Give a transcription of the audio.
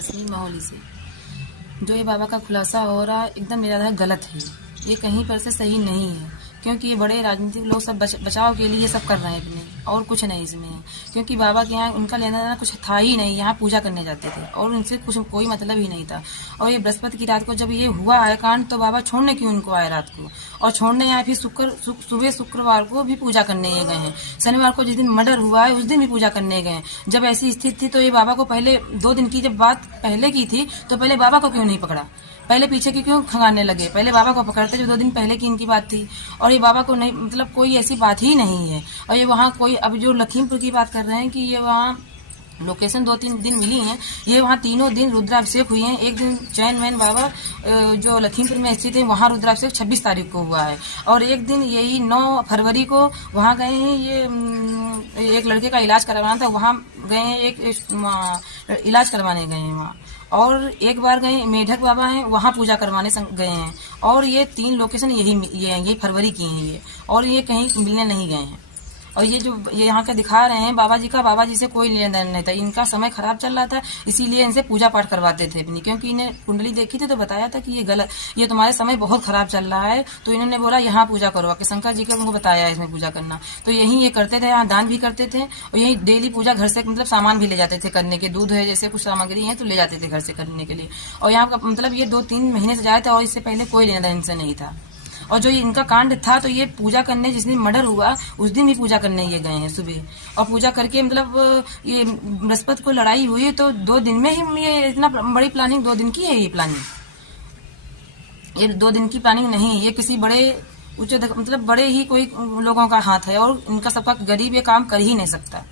रश्मि माहौली से। जो ये बाबा का खुलासा हो रहा है एकदम मेरा है गलत है। ये कहीं पर से सही नहीं है, क्योंकि ये बड़े राजनीतिक लोग सब बचाव के लिए सब कर रहे हैं अपने, और कुछ नहीं इसमें है। क्योंकि बाबा के यहाँ उनका लेना देना कुछ था ही नहीं, यहाँ पूजा करने जाते थे और उनसे कुछ कोई मतलब ही नहीं था। और ये बृहस्पति की रात को जब ये हुआ है कांड, तो बाबा छोड़ने क्यों उनको आए रात को, और छोड़ने आए फिर सुबह शुक्रवार को भी पूजा करने ये गए हैं। शनिवार को जिस दिन मर्डर हुआ है उस दिन भी पूजा करने गए हैं। जब ऐसी स्थिति थी तो ये बाबा को पहले 2 दिन की जब बात पहले की थी, तो पहले बाबा को क्यों नहीं पकड़ा, पहले पीछे की क्यों खंगालने लगे, पहले बाबा को पकड़ते जो 2 दिन पहले की इनकी बात थी। और ये बाबा को नहीं, मतलब कोई ऐसी बात ही नहीं है। और ये वहाँ कोई, अब जो लखीमपुर की बात कर रहे हैं कि ये वहाँ लोकेशन 2-3 दिन मिली हैं, ये वहाँ तीनों दिन रुद्राभिषेक हुई हैं। एक दिन चैन मैन बाबा जो लखीमपुर में स्थित है वहाँ रुद्राभिषेक 26 तारीख को हुआ है, और एक दिन यही 9 फरवरी को वहाँ गए हैं। ये एक लड़के का इलाज करवाना था, वहाँ गए हैं, एक इलाज करवाने गए हैं वहाँ। और एक बार गए मेढक बाबा हैं, वहाँ पूजा करवाने गए हैं। और ये 3 लोकेशन यही फरवरी की हैं ये, और ये कहीं मिलने नहीं गए हैं। और ये जो ये यहाँ का दिखा रहे हैं बाबा जी का, बाबा जी से कोई लेन देन नहीं था, इनका समय खराब चल रहा था, इसीलिए इनसे पूजा पाठ करवाते थे अपनी। क्योंकि इन्हें कुंडली देखी थी तो बताया था कि ये गलत, ये तुम्हारे समय बहुत खराब चल रहा है, तो इन्होंने बोला यहाँ पूजा करो, कि शंकर जी का उनको बताया है इसमें पूजा करना। तो यही ये करते थे, यहाँ दान भी करते थे, और यही डेली पूजा घर से मतलब सामान भी ले जाते थे करने के, दूध है जैसे कुछ सामग्री है तो ले जाते थे घर से करने के लिए। और यहाँ का मतलब ये 2-3 महीने से जाए थे, और इससे पहले कोई लेना देन इनसे नहीं था। और जो इनका कांड था, तो ये पूजा करने जिस दिन मर्डर हुआ उस दिन भी पूजा करने ये गए हैं सुबह, और पूजा करके मतलब ये बृहस्पति को लड़ाई हुई तो 2 दिन में ही ये इतना बड़ी प्लानिंग, 2 दिन की है ये प्लानिंग, ये 2 दिन की प्लानिंग नहीं है, ये किसी बड़े उच्च मतलब बड़े ही कोई लोगों का हाथ है, और इनका सबका गरीब ये काम कर ही नहीं सकता।